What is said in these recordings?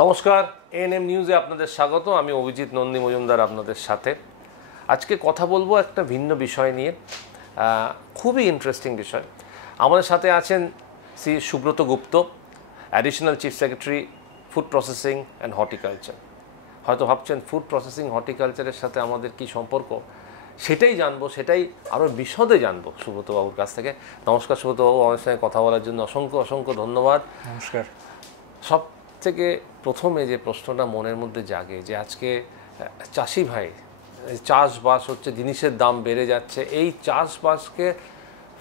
নমস্কার, এএনএম নিউজে আপনাদের স্বাগত। আমি অভিজিৎ নন্দী মজুমদার আপনাদের সাথে। আজকে কথা বলবো একটা ভিন্ন বিষয় নিয়ে, খুবই ইন্টারেস্টিং বিষয়। আমাদের সাথে আছেন Shri Subrata Gupta, additional chief secretary, food processing and horticulture. হয়তো ভাবছেন ফুড প্রসেসিং হর্টিকালচারের সাথে আমাদের কি সম্পর্ক, সেটাই জানবো, সেটাই আরও বিশদে জানবো সুব্রতবাবুর কাছ থেকে। নমস্কার সুব্রতবাবু, আমাদের সঙ্গে কথা বলার জন্য অসংখ্য অসংখ্য ধন্যবাদ। নমস্কার। সব থেকে প্রথমে যে প্রশ্নটা মনের মধ্যে জাগে যে আজকে চাষি ভাই, চাষবাস হচ্ছে, জিনিসের দাম বেড়ে যাচ্ছে, এই চাষবাসকে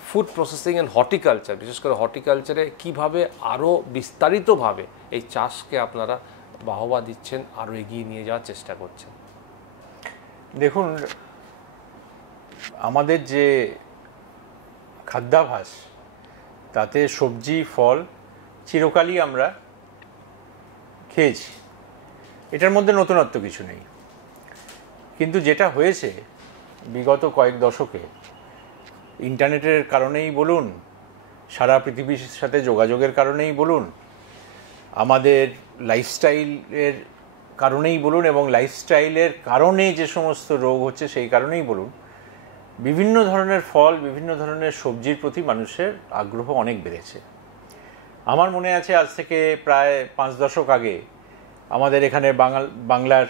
ফুড প্রসেসিং অ্যান্ড হর্টিকালচার, বিশেষ করে হর্টিকালচারে কীভাবে আরও বিস্তারিতভাবে এই চাষকে আপনারা বাহবা দিচ্ছেন, আরও এগিয়ে নিয়ে যাওয়ার চেষ্টা করছেন? দেখুন, আমাদের যে খাদ্যাভ্যাস, তাতে সবজি ফল চিরকালই আমরা খেয়েছি, এটার মধ্যে নতুনত্ব কিছু নেই। কিন্তু যেটা হয়েছে বিগত কয়েক দশকে, ইন্টারনেটের কারণেই বলুন, সারা পৃথিবীর সাথে যোগাযোগের কারণেই বলুন, আমাদের লাইফস্টাইলের কারণেই বলুন, এবং লাইফস্টাইলের কারণে যে সমস্ত রোগ হচ্ছে সেই কারণেই বলুন, বিভিন্ন ধরনের ফল, বিভিন্ন ধরনের সবজির প্রতি মানুষের আগ্রহ অনেক বেড়েছে। আমার মনে আছে আজ থেকে প্রায় 5 দশক আগে আমাদের এখানে বাংলার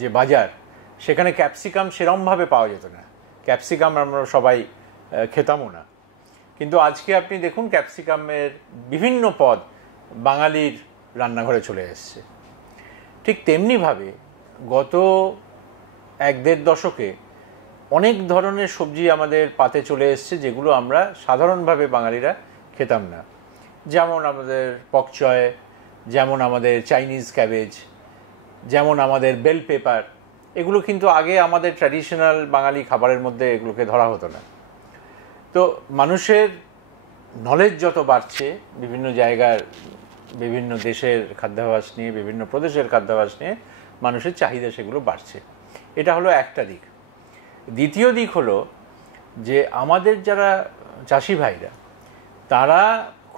যে বাজার, সেখানে ক্যাপসিকাম সেরমভাবে পাওয়া যেত না। ক্যাপসিকাম আমরা সবাই খেতামও না। কিন্তু আজকে আপনি দেখুন, ক্যাপসিকামের বিভিন্ন পদ বাঙালির রান্নাঘরে চলে এসছে। ঠিক তেমনিভাবে গত 1-1.5 দশকে অনেক ধরনের সবজি আমাদের পাতে চলে এসছে, যেগুলো আমরা সাধারণভাবে বাঙালিরা খেতাম না। যেমন আমাদের পকচয়, যেমন আমাদের চাইনিজ ক্যাবেজ, যেমন আমাদের বেল পেপার। এগুলো কিন্তু আগে আমাদের ট্র্যাডিশনাল বাঙালি খাবারের মধ্যে এগুলোকে ধরা হতো না। তো মানুষের নলেজ যত বাড়ছে, বিভিন্ন জায়গার, বিভিন্ন দেশের খাদ্যাভ্যাস নিয়ে, বিভিন্ন প্রদেশের খাদ্যাভ্যাস নিয়ে মানুষের চাহিদা সেগুলো বাড়ছে। এটা হলো একটা দিক। দ্বিতীয় দিক হলো যে আমাদের যারা চাষি ভাইরা, তারা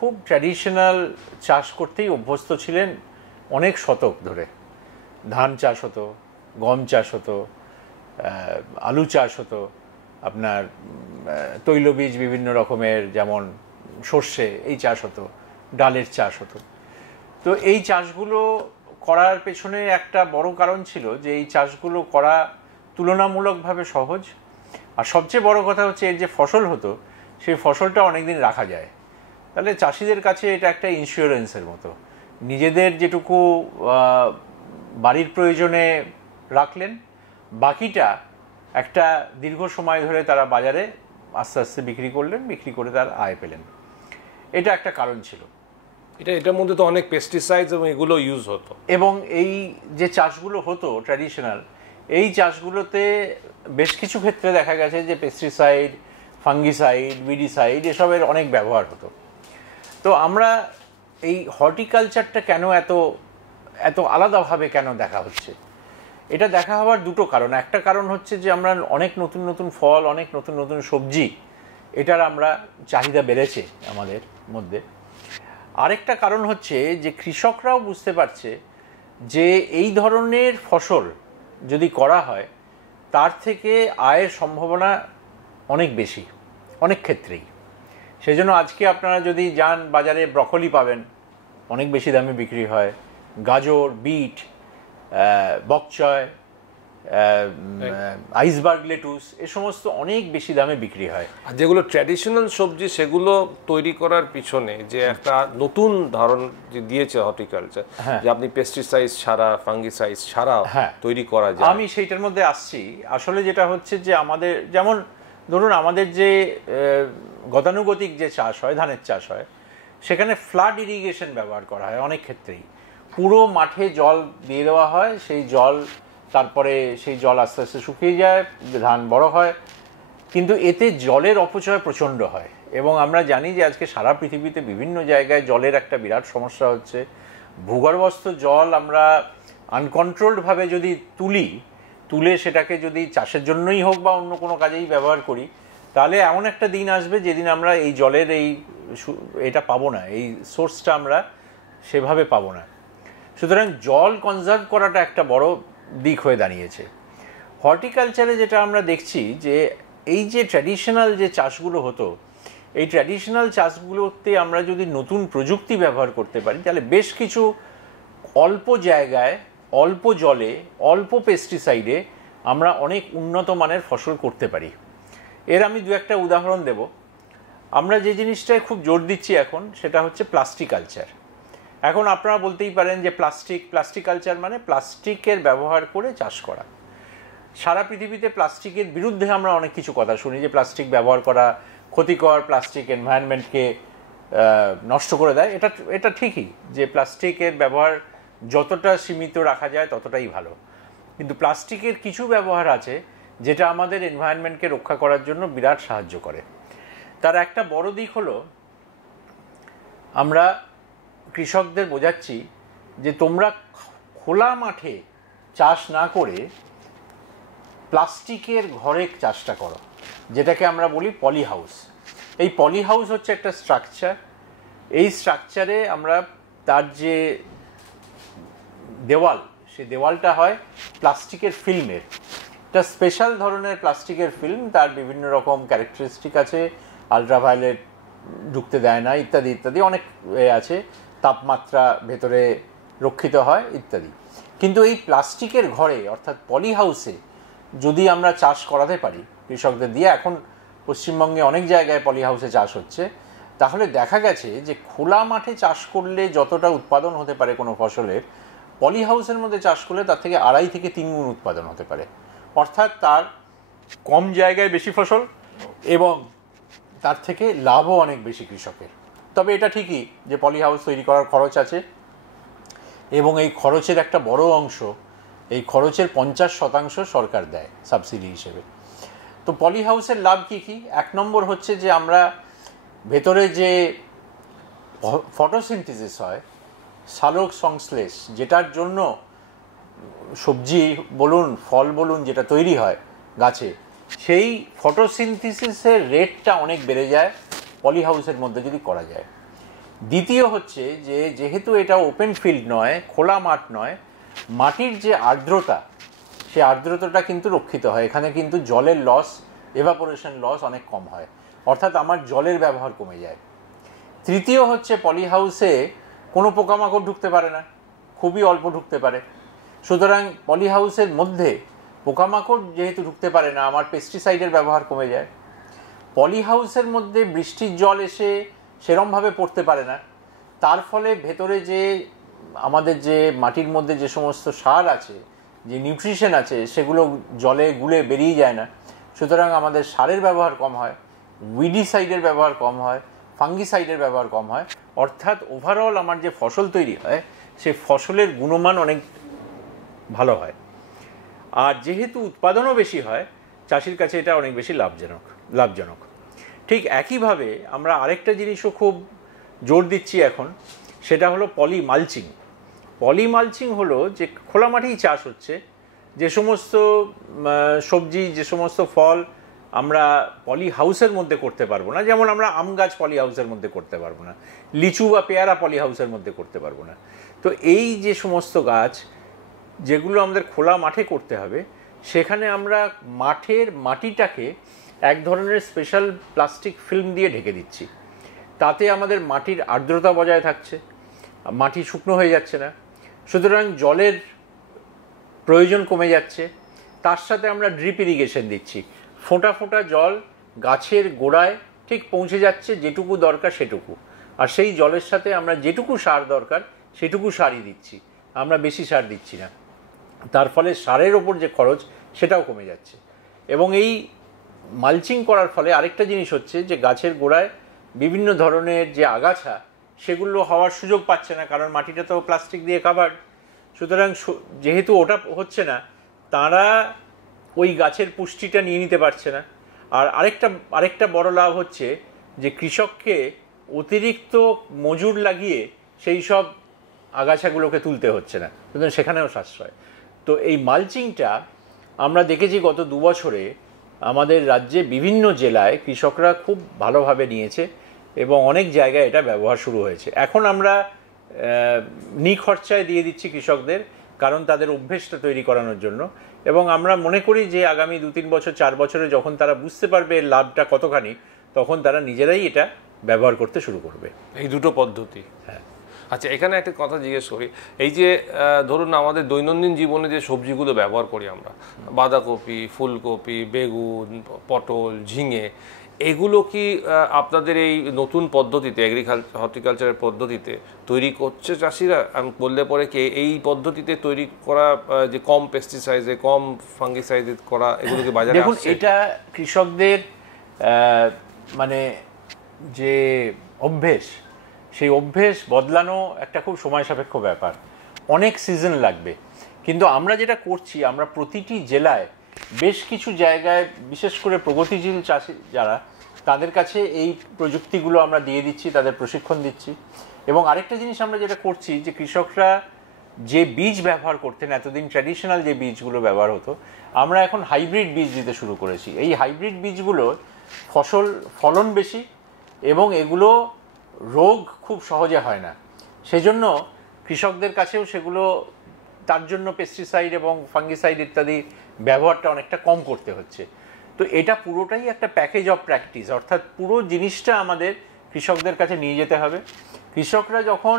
খুব ট্র্যাডিশনাল চাষ করতেই অভ্যস্ত ছিলেন অনেক শতক ধরে। ধান চাষ হতো, গম চাষ হতো, আলু চাষ হতো, আপনার তৈলবীজ বিভিন্ন রকমের যেমন সর্ষে, এই চাষ হতো, ডালের চাষ হতো। তো এই চাষগুলো করার পেছনে একটা বড় কারণ ছিল যে এই চাষগুলো করা তুলনামূলকভাবে সহজ, আর সবচেয়ে বড় কথা হচ্ছে এর যে ফসল হতো, সেই ফসলটা অনেকদিন রাখা যায়। তাহলে চাষিদের কাছে এটা একটা ইন্স্যুরেন্সের মতো। নিজেদের যেটুকু বাড়ির প্রয়োজনে রাখলেন, বাকিটা একটা দীর্ঘ সময় ধরে তারা বাজারে আস্তে আস্তে বিক্রি করলেন, বিক্রি করে তার আয় পেলেন। এটা একটা কারণ ছিল। এটার মধ্যে তো অনেক পেস্টিসাইডস এবং এগুলো ইউজ হতো। এবং এই যে চাষগুলো হতো ট্র্যাডিশনাল, এই চাষগুলোতে বেশ কিছু ক্ষেত্রে দেখা গেছে যে পেস্টিসাইড, ফাঙ্গিসাইড, উইডিসাইড এসবের অনেক ব্যবহার হতো। তো আমরা এই হর্টিকালচারটা কেন এত আলাদাভাবে কেন দেখা হচ্ছে, এটা দেখা হওয়ার দুটো কারণ। একটা কারণ হচ্ছে যে আমরা অনেক নতুন নতুন ফল, অনেক নতুন নতুন সবজি, এটার আমরা চাহিদা বেড়েছে আমাদের মধ্যে। আরেকটা কারণ হচ্ছে যে কৃষকরাও বুঝতে পারছে যে এই ধরনের ফসল যদি করা হয়, তার থেকে আয়ের সম্ভাবনা অনেক বেশি, অনেক ক্ষেত্রেই। সেই জন্য আজকে আপনারা যদি যান বাজারে, ব্রকলি পাবেন, অনেক বেশি দামে বিক্রি হয়। গাজর, বিট, বকচয়, আইসবার্গ লেটুস, এ সমস্ত অনেক বেশি দামে বিক্রি হয়। আর যেগুলো ট্র্যাডিশনাল সবজি, সেগুলো তৈরি করার পিছনে যে একটা নতুন ধারণ যে দিয়েছে হর্টিকালচার, যে আপনি পেস্টিসাইড ছাড়া, ফাঙ্গিসাইড ছাড়া তৈরি করা যায়। আমি সেইটার মধ্যে আসছি। আসলে যেটা হচ্ছে যে আমাদের যেমন ধরুন, আমাদের যে গতানুগতিক যে চাষ হয়, ধানের চাষ হয়, সেখানে ফ্লাড ইরিগেশন ব্যবহার করা হয় অনেক ক্ষেত্রেই। পুরো মাঠে জল দিয়ে দেওয়া হয়, সেই জল তারপরে সেই জল আস্তে আস্তে শুকিয়ে যায়, ধান বড় হয়। কিন্তু এতে জলের অপচয় প্রচণ্ড হয়, এবং আমরা জানি যে আজকে সারা পৃথিবীতে বিভিন্ন জায়গায় জলের একটা বিরাট সমস্যা হচ্ছে। ভূগর্ভস্থ জল আমরা আনকন্ট্রোলডভাবে যদি তুলে সেটাকে যদি চাষের জন্যই হোক বা অন্য কোনো কাজেই ব্যবহার করি, তাহলে এমন একটা দিন আসবে যেদিন আমরা এই জলের এটা পাবো না, এই সোর্সটা আমরা সেভাবে পাবো না। সুতরাং জল কনজার্ভ করাটা একটা বড় দিক হয়ে দাঁড়িয়েছে। হর্টিকালচারে যেটা আমরা দেখছি যে এই যে ট্র্যাডিশনাল যে চাষগুলো হতো, এই ট্র্যাডিশনাল চাষগুলোতে আমরা যদি নতুন প্রযুক্তি ব্যবহার করতে পারি তাহলে বেশ কিছু অল্প জায়গায়, অল্প জলে, অল্প পেস্টিসাইডে আমরা অনেক উন্নত মানের ফসল করতে পারি। এর আমি দু একটা উদাহরণ দেব। আমরা যে জিনিসটায় খুব জোর দিচ্ছি এখন সেটা হচ্ছে প্লাস্টিকালচার। এখন আপনারা বলতেই পারেন যে প্লাস্টিকালচার মানে প্লাস্টিকের ব্যবহার করে চাষ করা। সারা পৃথিবীতে প্লাস্টিকের বিরুদ্ধে আমরা অনেক কিছু কথা শুনি যে প্লাস্টিক ব্যবহার করা ক্ষতিকর, প্লাস্টিক এনভায়রনমেন্টকে নষ্ট করে দেয়। এটা ঠিকই যে প্লাস্টিকের ব্যবহার যতটা সীমিত রাখা যায় ততটাই ভালো, কিন্তু প্লাস্টিকের কিছু ব্যবহার আছে যেটা আমাদের এনভায়রনমেন্টকে রক্ষা করার জন্য বিরাট সাহায্য করে। তার একটা বড় দিক হলো আমরা কৃষকদের বোঝাচ্ছি যে তোমরা খোলা মাঠে চাষ না করে প্লাস্টিকের ঘরে চাষটা করো, যেটাকে আমরা বলি পলি হাউস। এই পলি হাউস হচ্ছে একটা স্ট্রাকচার। এই স্ট্রাকচারে আমরা তার যে দেওয়াল, সেই দেওয়ালটা হয় প্লাস্টিকের ফিল্মের, একটা স্পেশাল ধরনের প্লাস্টিকের ফিল্ম। তার বিভিন্ন রকম ক্যারেক্টারিস্টিক আছে, আলট্রাভায়োলেট ঢুকতে দেয় না ইত্যাদি ইত্যাদি, অনেক আছে, তাপমাত্রা ভেতরে রক্ষিত হয় ইত্যাদি। কিন্তু এই প্লাস্টিকের ঘরে অর্থাৎ পলি হাউসে যদি আমরা চাষ করাতে পারি কৃষকদের দিয়ে, এখন পশ্চিমবঙ্গে অনেক জায়গায় পলি হাউসে চাষ হচ্ছে, তাহলে দেখা গেছে যে খোলা মাঠে চাষ করলে যতটা উৎপাদন হতে পারে কোনো ফসলের, পলি হাউসের মধ্যে চাষ করলে তার থেকে 2.5 থেকে 3 গুণ উৎপাদন হতে পারে। অর্থাৎ তার কম জায়গায় বেশি ফসল এবং তার থেকে লাভও অনেক বেশি কৃষকের। তবে এটা ঠিকই যে পলি হাউস তৈরি করার খরচ আছে এবং এই খরচের একটা বড় অংশ, এই খরচের 50% সরকার দেয় সাবসিডি হিসেবে। তো পলি হাউসের লাভ কী কী? 1 নম্বর হচ্ছে যে আমরা ভেতরে যে ফটোসিনথেসিস হয়, সালোক সংশ্লেষ, যেটার জন্য সবজি বলুন ফল বলুন যেটা তৈরি হয় গাছে, সেই ফটোসিনথেসিসের রেটটা অনেক বেড়ে যায় পলি হাউসের মধ্যে যদি করা যায়। দ্বিতীয় হচ্ছে যে যেহেতু এটা ওপেন ফিল্ড নয়, খোলা মাঠ নয়, মাটির যে আর্দ্রতা, সেই আর্দ্রতাটা কিন্তু রক্ষিত হয়। এখানে কিন্তু জলের লস, এভাপোরেশন লস অনেক কম হয়, অর্থাৎ আমার জলের ব্যবহার কমে যায়। তৃতীয় হচ্ছে পলি হাউসে কোনো পোকামাকড় ঢুকতে পারে না, খুবই অল্প ঢুকতে পারে। সুতরাং পলি হাউসের মধ্যে পোকামাকড় যেহেতু ঢুকতে পারে না, আমার পেস্টিসাইডের ব্যবহার কমে যায়। পলি হাউসের মধ্যে বৃষ্টির জল এসে সেরমভাবে পড়তে পারে না, তার ফলে ভেতরে যে আমাদের যে মাটির মধ্যে যে সমস্ত সার আছে, যে নিউট্রিশন আছে, সেগুলো জলে গুলে বেরিয়ে যায় না। সুতরাং আমাদের সারের ব্যবহার কম হয়, উইডিসাইডের ব্যবহার কম হয়, ফাঙ্গিসাইডের ব্যবহার কম হয়। অর্থাৎ ওভারঅল আমার যে ফসল তৈরি হয় সে ফসলের গুণমান অনেক ভালো হয়। আর যেহেতু উৎপাদনও বেশি হয়, চাষির কাছে এটা অনেক বেশি লাভজনক। ঠিক একইভাবে আমরা আরেকটা জিনিসও খুব জোর দিচ্ছি এখন, সেটা হলো পলি মালচিং। পলি মালচিং হলো যে খোলা মাঠেই চাষ হচ্ছে, যে সমস্ত সবজি, যে সমস্ত ফল আমরা পলি হাউসের মধ্যে করতে পারবো না, যেমন আমরা আম গাছ পলি হাউসের মধ্যে করতে পারবো না, লিচু বা পেয়ারা পলি হাউসের মধ্যে করতে পারবো না। তো এই যে সমস্ত গাছ যেগুলো আমাদের খোলা মাঠে করতে হবে, সেখানে আমরা মাঠের মাটিটাকে এক ধরনের স্পেশাল প্লাস্টিক ফিল্ম দিয়ে ঢেকে দিচ্ছি। তাতে আমাদের মাটির আর্দ্রতা বজায় থাকছে, মাটি শুকনো হয়ে যাচ্ছে না, সুতরাং জলের প্রয়োজন কমে যাচ্ছে। তার সাথে আমরা ড্রিপ ইরিগেশন দিচ্ছি, ফোঁটা ফোঁটা জল গাছের গোড়ায় ঠিক পৌঁছে যাচ্ছে, যেটুকু দরকার সেটুকু। আর সেই জলের সাথে আমরা যেটুকু সার দরকার সেটুকু সারই দিচ্ছি, আমরা বেশি সার দিচ্ছি না। তার ফলে সারের ওপর যে খরচ সেটাও কমে যাচ্ছে। এবং এই মালচিং করার ফলে আরেকটা জিনিস হচ্ছে যে গাছের গোড়ায় বিভিন্ন ধরনের যে আগাছা, সেগুলো হওয়ার সুযোগ পাচ্ছে না, কারণ মাটিটা তো প্লাস্টিক দিয়ে কাভার্ড। সুতরাং যেহেতু ওটা হচ্ছে না, তারা ওই গাছের পুষ্টিটা নিয়ে নিতে পারছে না। আর আরেকটা বড় লাভ হচ্ছে যে কৃষককে অতিরিক্ত মজুর লাগিয়ে সেই সব আগাছাগুলোকে তুলতে হচ্ছে না, সুতরাং সেখানেও সাশ্রয়। তো এই মালচিংটা আমরা দেখেছি গত 2 বছরে আমাদের রাজ্যে বিভিন্ন জেলায় কৃষকরা খুব ভালোভাবে নিয়েছে এবং অনেক জায়গায় এটা ব্যবহার শুরু হয়েছে। এখন আমরা নিখরচায় দিয়ে দিচ্ছি কৃষকদের, কারণ তাদের অভ্যেসটা তৈরি করানোর জন্য। এবং আমরা মনে করি যে আগামী 2-3 বছর 4 বছরে যখন তারা বুঝতে পারবে এর লাভটা কতখানি, তখন তারা নিজেরাই এটা ব্যবহার করতে শুরু করবে। এই দুটো পদ্ধতি। হ্যাঁ। আচ্ছা, এখানে একটা কথা জিজ্ঞেস করি, এই যে ধরুন আমাদের দৈনন্দিন জীবনে যে সবজিগুলো ব্যবহার করি আমরা, বাঁধাকপি, ফুলকপি, বেগুন, পটল, ঝিঙে, এগুলো কি আপনাদের এই নতুন পদ্ধতিতে, হর্টিকালচারের পদ্ধতিতে তৈরি করছে চাষিরা? আমি বললে পরে কি এই পদ্ধতিতে তৈরি করা, যে কম পেস্টিসাইডে, কম ফাঙ্গিসাইডে করা, এগুলো কি বাজারে দেখুন, আসছে? এটা কৃষকদের মানে যে অভ্যেস, সেই অভ্যেস বদলানো একটা খুব সময় সাপেক্ষ ব্যাপার, অনেক সিজন লাগবে। কিন্তু আমরা যেটা করছি, আমরা প্রতিটি জেলায় বেশ কিছু জায়গায়, বিশেষ করে প্রগতিশীল চাষি যারা, তাদের কাছে এই প্রযুক্তিগুলো আমরা দিয়ে দিচ্ছি, তাদের প্রশিক্ষণ দিচ্ছি। এবং আরেকটা জিনিস আমরা যেটা করছি, যে কৃষকরা যে বীজ ব্যবহার করতেন এতদিন, ট্র্যাডিশনাল যে বীজগুলো ব্যবহার হতো, আমরা এখন হাইব্রিড বীজ দিতে শুরু করেছি। এই হাইব্রিড বীজগুলো ফলন বেশি এবং এগুলো রোগ খুব সহজে হয় না, সেজন্য কৃষকদের কাছেও সেগুলো, তার জন্য পেস্টিসাইড এবং ফাঙ্গিসাইড ইত্যাদি ব্যবহারটা অনেকটা কম করতে হচ্ছে। তো এটা পুরোটাই একটা প্যাকেজ অফ প্র্যাকটিস, অর্থাৎ পুরো জিনিসটা আমাদের কৃষকদের কাছে নিয়ে যেতে হবে। কৃষকরা যখন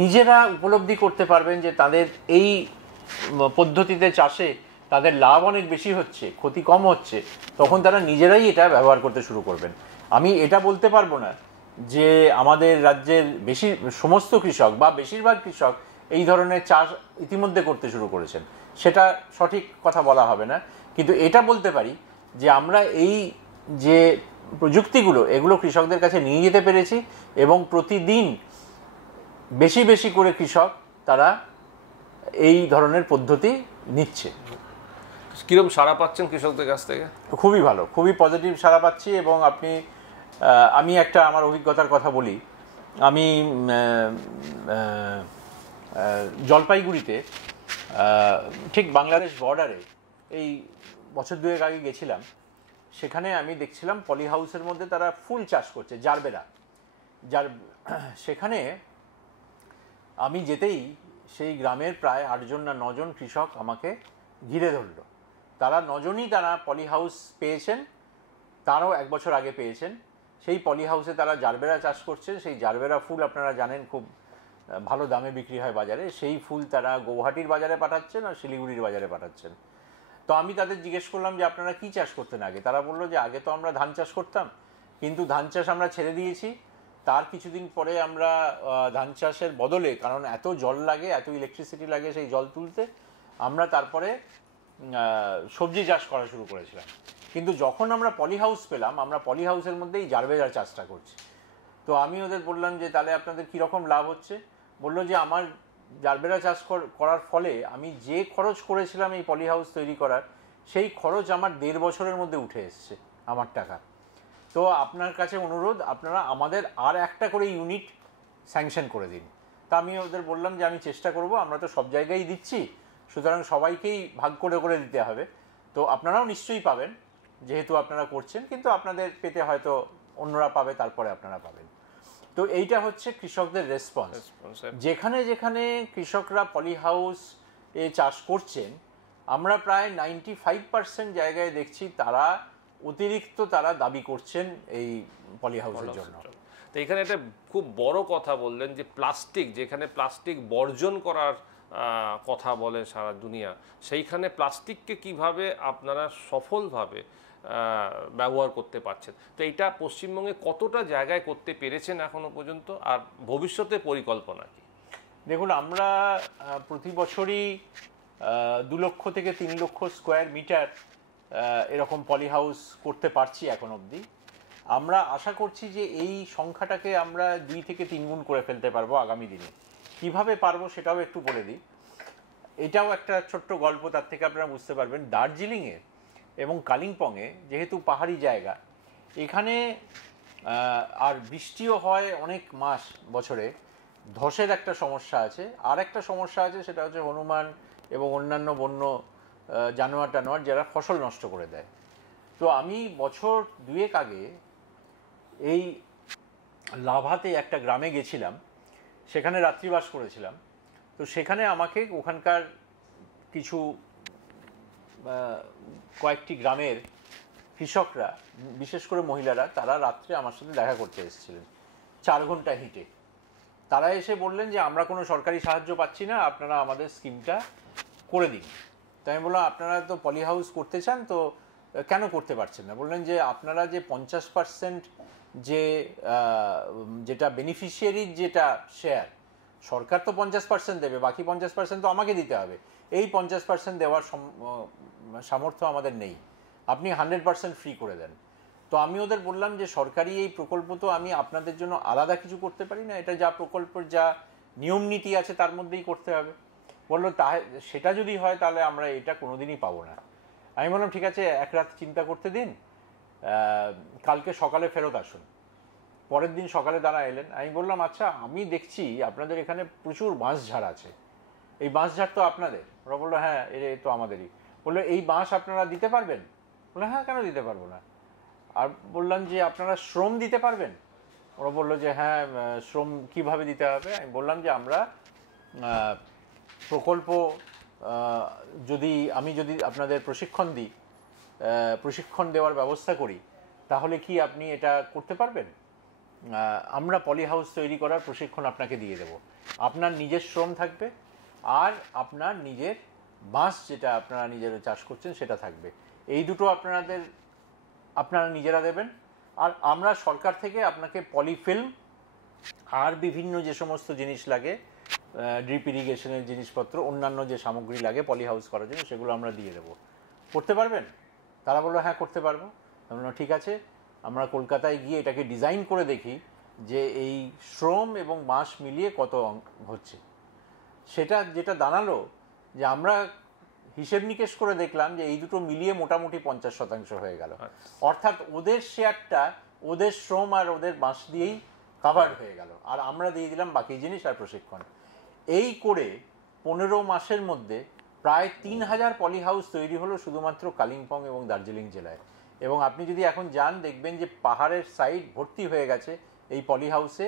নিজেরা উপলব্ধি করতে পারবেন যে তাদের এই পদ্ধতিতে চাষে তাদের লাভ অনেক বেশি হচ্ছে, ক্ষতি কম হচ্ছে, তখন তারা নিজেরাই এটা ব্যবহার করতে শুরু করবেন। আমি এটা বলতে পারবো না যে আমাদের রাজ্যের সমস্ত কৃষক বা বেশিরভাগ কৃষক এই ধরনের চাষ ইতিমধ্যে করতে শুরু করেছেন, সেটা সঠিক কথা বলা হবে না। কিন্তু এটা বলতে পারি যে আমরা এই যে প্রযুক্তিগুলো, এগুলো কৃষকদের কাছে নিয়ে যেতে পেরেছি এবং প্রতিদিন বেশি বেশি করে কৃষক তারা এই ধরনের পদ্ধতি নিচ্ছে। কিরকম সাড়া পাচ্ছেন কৃষকদের কাছ থেকে? খুবই ভালো, খুবই পজিটিভ সাড়া পাচ্ছি। এবং আমি একটা আমার অভিজ্ঞতার কথা বলি। আমি জলপাইগুড়িতে, ঠিক বাংলাদেশ বর্ডারে, এই বছর 2 আগে গেছিলাম। সেখানে আমি দেখছিলাম পলি হাউসের মধ্যে তারা ফুল চাষ করছে, জারবেরা। সেখানে আমি যেতেই সেই গ্রামের প্রায় 8 জন না 9 জন কৃষক আমাকে ঘিরে ধরল। তারা 9 জনই তারা পলি হাউস পেয়েছেন, তারাও 1 বছর আগে পেয়েছেন। সেই পলি হাউসে তারা জারবেরা চাষ করছে। সেই জারবেরা ফুল আপনারা জানেন খুব ভালো দামে বিক্রি হয় বাজারে। সেই ফুল তারা গৌহাটির বাজারে পাঠাচ্ছেন আর শিলিগুড়ির বাজারে পাঠাচ্ছেন। তো আমি তাদের জিজ্ঞেস করলাম যে আপনারা কি চাষ করতেন আগে? তারা বললো যে আগে তো আমরা ধান চাষ করতাম, কিন্তু ধান চাষ আমরা ছেড়ে দিয়েছি। তার কিছুদিন পরে আমরা ধান চাষের বদলে, কারণ এত জল লাগে, এত ইলেকট্রিসিটি লাগে সেই জল তুলতে, আমরা তারপরে সবজি চাষ করা শুরু করেছিলাম। কিন্তু যখন আমরা পলি হাউস পেলাম, আমরা পলি হাউসের মধ্যেই জারবেরার চাষটা করছি। তো আমি ওদের বললাম যে তাহলে আপনাদের কীরকম লাভ হচ্ছে? বললো যে আমার জারবেরা চাষ করার ফলে আমি যে খরচ করেছিলাম এই পলি হাউস তৈরি করার, সেই খরচ আমার 1.5 বছরের মধ্যে উঠে এসছে আমার টাকা। তো আপনার কাছে অনুরোধ, আপনারা আমাদের আর একটা করে ইউনিট স্যাংশন করে দিন। তা আমি ওদের বললাম যে আমি চেষ্টা করব, আমরা তো সব জায়গায় দিচ্ছি, সুতরাং সবাইকেই ভাগ করে করে দিতে হবে। তো আপনারাও নিশ্চয়ই পাবেন, যেহেতু আপনারা করছেন, কিন্তু আপনাদের পেতে হয়তো অন্যরা পাবে, তারপরে আপনারা পাবেন। তো এইটা হচ্ছে কৃষকদের রেসপন্স। যেখানে যেখানে কৃষকরা পলি হাউস এ চাষ করছেন, আমরা প্রায় 95% জায়গায় দেখছি তারা অতিরিক্ত দাবি করছেন এই পলি হাউসের জন্য। তো এখানে একটা খুব বড় কথা বললেন যে প্লাস্টিক, যেখানে প্লাস্টিক বর্জন করার কথা বলে সারা দুনিয়া, সেইখানে প্লাস্টিককে কিভাবে আপনারা সফলভাবে ব্যবহার করতে পারছেন। তো এটা পশ্চিমবঙ্গে কতটা জায়গায় করতে পেরেছেন এখনো পর্যন্ত, আর ভবিষ্যতে পরিকল্পনা কি? দেখুন, আমরা প্রতি বছরই 2 লক্ষ থেকে 3 লক্ষ স্কোয়ার মিটার এরকম পলি হাউস করতে পারছি এখন অবধি। আমরা আশা করছি যে এই সংখ্যাটাকে আমরা 2 থেকে 3 গুণ করে ফেলতে পারবো আগামী দিনে। কিভাবে পারবো সেটাও একটু বলে দিই। এটাও একটা ছোট্ট গল্প, তার থেকে আপনারা বুঝতে পারবেন। দার্জিলিংয়ে এবং কালিম্পংয়ে যেহেতু পাহাড়ি জায়গা, এখানে আর বৃষ্টিও হয় অনেক মাস বছরে, ধসের একটা সমস্যা আছে। আর একটা সমস্যা আছে, সেটা হচ্ছে হনুমান এবং অন্যান্য বন্য জানোয়ার টানোয়ার যারা ফসল নষ্ট করে দেয়। তো আমি বছর 2 আগে এই লাভাতে একটা গ্রামে গেছিলাম। সেখানে রাত্রিবাস করেছিলাম। তো সেখানে আমাকে ওখানকার কিছু কয়েকটি গ্রামের কৃষকরা, বিশেষ করে মহিলারা, তারা রাত্রে আমার সাথে দেখা করতে এসেছিলেন 4 ঘন্টা হিটে। তারা এসে বললেন যে আমরা কোনো সরকারি সাহায্য পাচ্ছি না, আপনারা আমাদের স্কিমটা করে দিন। তাই আমি বললাম আপনারা তো পলি হাউস করতে চান, তো কেন করতে পারছেন না? বললেন যে আপনারা যে 50% যে যেটা বেনিফিশিয়ারির যেটা শেয়ার, সরকার তো 50% দেবে, বাকি 50% তো আমাকে দিতে হবে। এই 50% দেওয়ার সামর্থ্য আমাদের নেই, আপনি 100% ফ্রি করে দেন। তো আমি ওদের বললাম যে সরকারি এই প্রকল্প তো আমি আপনাদের জন্য আলাদা কিছু করতে পারি না, এটা যা প্রকল্পের যা নিয়ম নীতি আছে তার মধ্যেই করতে হবে। বললো তা সেটা যদি হয় তাহলে আমরা এটা কোনোদিনই পাবো না। আমি বললাম ঠিক আছে, এক রাত চিন্তা করতে দিন, কালকে সকালে ফেরত আসুন। পরের দিন সকালে তারা এলেন। আমি বললাম আচ্ছা, আমি দেখছি আপনাদের এখানে প্রচুর বাঁশঝাড় আছে, এই বাঁশঝাড় তো আপনাদের? ওরা বললো হ্যাঁ, এ তো আমাদেরই। বললো এই বাঁশ আপনারা দিতে পারবেন? বললো হ্যাঁ, কেন দিতে পারবো না। আর বললাম যে আপনারা শ্রম দিতে পারবেন? ওরা বললো যে হ্যাঁ, শ্রম কিভাবে দিতে হবে? আমি বললাম যে আমরা প্রকল্প আমি যদি আপনাদের প্রশিক্ষণ দিই, প্রশিক্ষণ দেওয়ার ব্যবস্থা করি, তাহলে কি আপনি এটা করতে পারবেন? আমরা পলি হাউস তৈরি করার প্রশিক্ষণ আপনাকে দিয়ে দেব, আপনার নিজের শ্রম থাকবে আর আপনার নিজের বাঁশ যেটা আপনারা নিজেরা চাষ করছেন সেটা থাকবে। এই দুটো আপনারা নিজেরা দেবেন, আর আমরা সরকার থেকে আপনাকে পলিফিল্ম আর বিভিন্ন যে সমস্ত জিনিস লাগে, ড্রিপ ইরিগেশনের জিনিসপত্র, অন্যান্য যে সামগ্রী লাগে পলি হাউস করার জন্য, সেগুলো আমরা দিয়ে দেবো। করতে পারবেন? তারা বললো হ্যাঁ, করতে পারবো। আমরা ঠিক আছে, আমরা কলকাতায় গিয়ে এটাকে ডিজাইন করে দেখি যে এই শ্রম এবং বাঁশ মিলিয়ে কত হচ্ছে। যেটা দাঁড়ালো যে আমরা হিসেব নিকেশ করে দেখলাম যে এই দুটো মিলিয়ে মোটামুটি 50% হয়ে গেল। অর্থাৎ ওদের শেয়ারটা ওদের শ্রম আর ওদের বাঁশ দিয়েই কাভার্ড হয়ে গেল, আর আমরা দিয়ে দিলাম বাকি জিনিস আর প্রশিক্ষণ। এই করে 15 মাসের মধ্যে প্রায় 3000 পলি হাউস তৈরি হলো শুধুমাত্র কালিম্পং এবং দার্জিলিং জেলায়। এবং আপনি যদি এখন যান দেখবেন যে পাহাড়ের সাইড ভর্তি হয়ে গেছে এই পলি হাউসে।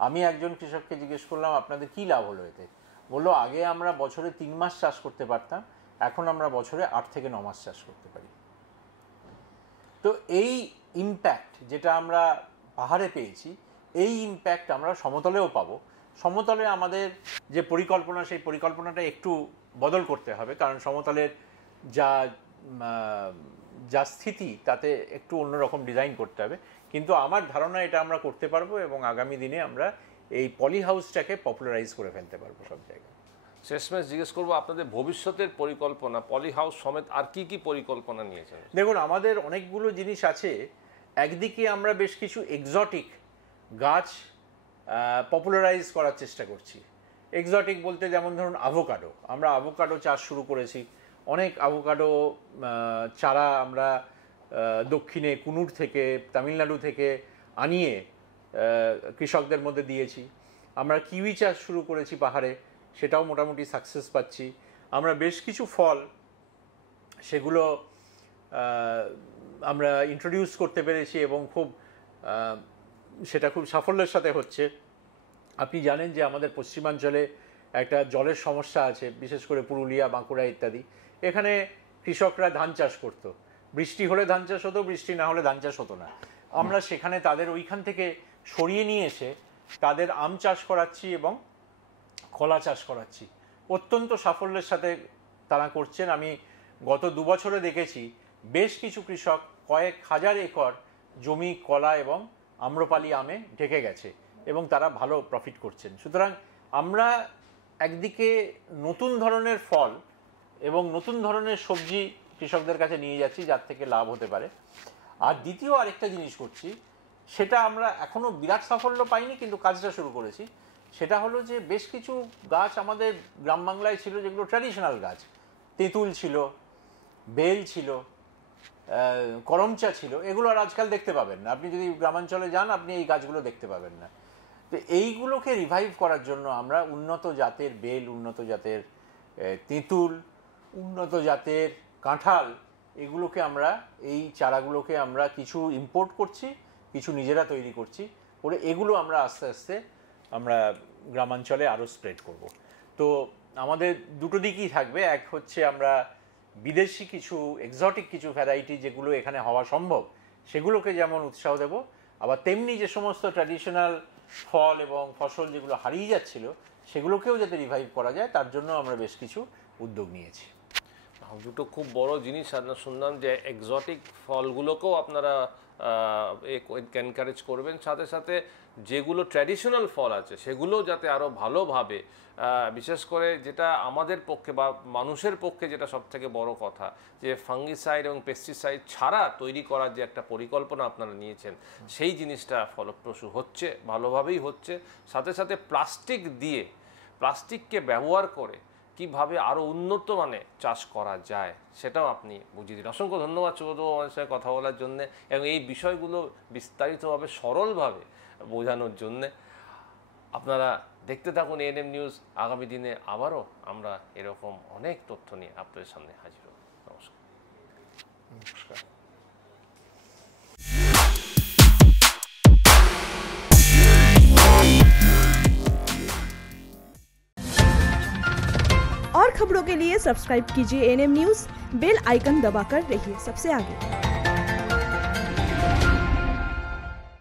আমি একজন কৃষককে জিজ্ঞেস করলাম আপনাদের কি লাভ হলো এতে? বললো আগে আমরা বছরে 3 মাস চাষ করতে পারতাম, এখন আমরা বছরে 8 থেকে 9 মাস চাষ করতে পারি। তো এই ইম্প্যাক্ট যেটা আমরা পাহাড়ে পেয়েছি, এই ইম্প্যাক্ট আমরা সমতলেও পাবো। সমতলে আমাদের যে পরিকল্পনা, সেই পরিকল্পনাটা একটু বদল করতে হবে, কারণ সমতলের যা স্থিতি তাতে একটু অন্যরকম ডিজাইন করতে হবে। কিন্তু আমার ধারণা এটা আমরা করতে পারবো এবং আগামী দিনে আমরা এই পলি হাউসটাকে পপুলারাইজ করে ফেলতে পারবো সব জায়গায়। শেষমেশ জিজ্ঞেস করবো আপনাদের ভবিষ্যতের পরিকল্পনা, পলি হাউস সমেত আর কি কি পরিকল্পনা নিয়েছেন? দেখুন, আমাদের অনেকগুলো জিনিস আছে। একদিকে আমরা বেশ কিছু এক্সোটিক গাছ পপুলারাইজ করার চেষ্টা করছি। এক্সোটিক বলতে যেমন ধরুন আভোকাডো, আমরা আভোকাডো চাষ শুরু করেছি। অনেক আভোকাডো চারা আমরা দক্ষিণে কুনুর থেকে, তামিলনাড়ু থেকে আনিয়ে কৃষকদের মধ্যে দিয়েছি। আমরা কিউই চাষ শুরু করেছি পাহাড়ে, সেটাও মোটামুটি সাকসেস পাচ্ছি। আমরা বেশ কিছু ফল সেগুলো আমরা ইন্ট্রোডিউস করতে পেরেছি এবং সেটা খুব সাফল্যের সাথে হচ্ছে। আপনি জানেন যে আমাদের পশ্চিমাঞ্চলে একটা জলের সমস্যা আছে, বিশেষ করে পুরুলিয়া, বাঁকুড়া ইত্যাদি। এখানে কৃষকরা ধান চাষ করতো, বৃষ্টি হলে ধান চাষ হতো, বৃষ্টি না হলে ধান চাষ হতো না। আমরা সেখানে তাদের ওইখান থেকে সরিয়ে নিয়ে এসে তাদের আম চাষ করাচ্ছি এবং কলা চাষ করাচ্ছি। অত্যন্ত সাফল্যের সাথে তারা করছেন। আমি গত 2 বছরে দেখেছি বেশ কিছু কৃষক কয়েক হাজার একর জমি কলা এবং আম্রপালি আমে ঢেকে গেছে এবং তারা ভালো প্রফিট করছেন। সুতরাং আমরা একদিকে নতুন ধরনের ফল এবং নতুন ধরনের সবজি কৃষকদের কাছে নিয়ে যাচ্ছি যার থেকে লাভ হতে পারে। আর দ্বিতীয় আরেকটা জিনিস করছি, সেটা আমরা এখনো বিরাট সাফল্য পাইনি কিন্তু কাজটা শুরু করেছি। সেটা হলো যে বেশ কিছু গাছ আমাদের গ্রাম বাংলায় ছিল যেগুলো ট্র্যাডিশনাল গাছ। তেঁতুল ছিল, বেল ছিল, করমচা ছিল, এগুলো আর আজকাল দেখতে পাবেন না। আপনি যদি গ্রামাঞ্চলে যান আপনি এই গাছগুলো দেখতে পাবেন না। তো এইগুলোকে রিভাইভ করার জন্য আমরা উন্নত জাতের বেল, উন্নত জাতের তেঁতুল, উন্নত জাতের কাঁঠাল, এই চারাগুলোকে আমরা কিছু ইম্পোর্ট করছি, কিছু নিজেরা তৈরি করছি করে এগুলো আমরা আস্তে আস্তে আমরা গ্রামাঞ্চলে আরও স্প্রেড করব। তো আমাদের দুটো দিকই থাকবে, এক হচ্ছে আমরা বিদেশি কিছু এক্সোটিক কিছু ভ্যারাইটি যেগুলো এখানে হওয়া সম্ভব সেগুলোকে যেমন উৎসাহ দেব, আবার তেমনি যে সমস্ত ট্র্যাডিশনাল ফল এবং ফসল যেগুলো হারিয়ে যাচ্ছিল সেগুলোকেও যাতে রিভাইভ করা যায় তার জন্য আমরা বেশ কিছু উদ্যোগ নিয়েছি। দুটো খুব বড় জিনিস আপনার শুনলাম যে এক্সোটিক ফলগুলোকেও আপনারা এনকারেজ করবেন, সাথে সাথে যেগুলো ট্র্যাডিশনাল ফল আছে সেগুলো যাতে আরও ভালোভাবে, বিশেষ করে যেটা আমাদের পক্ষে বা মানুষের পক্ষে যেটা সবথেকে বড় কথা, যে ফাঙ্গিসাইড এবং পেস্টিসাইড ছাড়া তৈরি করার যে একটা পরিকল্পনা আপনারা নিয়েছেন সেই জিনিসটা ফলপ্রসূ হচ্ছে, ভালোভাবেই হচ্ছে। সাথে সাথে প্লাস্টিককে ব্যবহার করে কিভাবে আরও উন্নত মানে চাষ করা যায় সেটাও আপনি বুঝিয়ে দিন। অসংখ্য ধন্যবাদ সুব্রতবাবু আমাদের সঙ্গে কথা বলার জন্যে এবং এই বিষয়গুলো বিস্তারিতভাবে সরলভাবে বোঝানোর জন্যে। আপনারা দেখতে থাকুন এএনএম নিউজ। আগামী দিনে আবারও আমরা এরকম অনেক তথ্য নিয়ে আপনাদের সামনে হাজির হব। নমস্কার। নমস্কার। और खबरों के लिए सब्सक्राइब कीजिए एएनएम न्यूज़, बेल आइकन दबाकर रहिए सबसे आगे।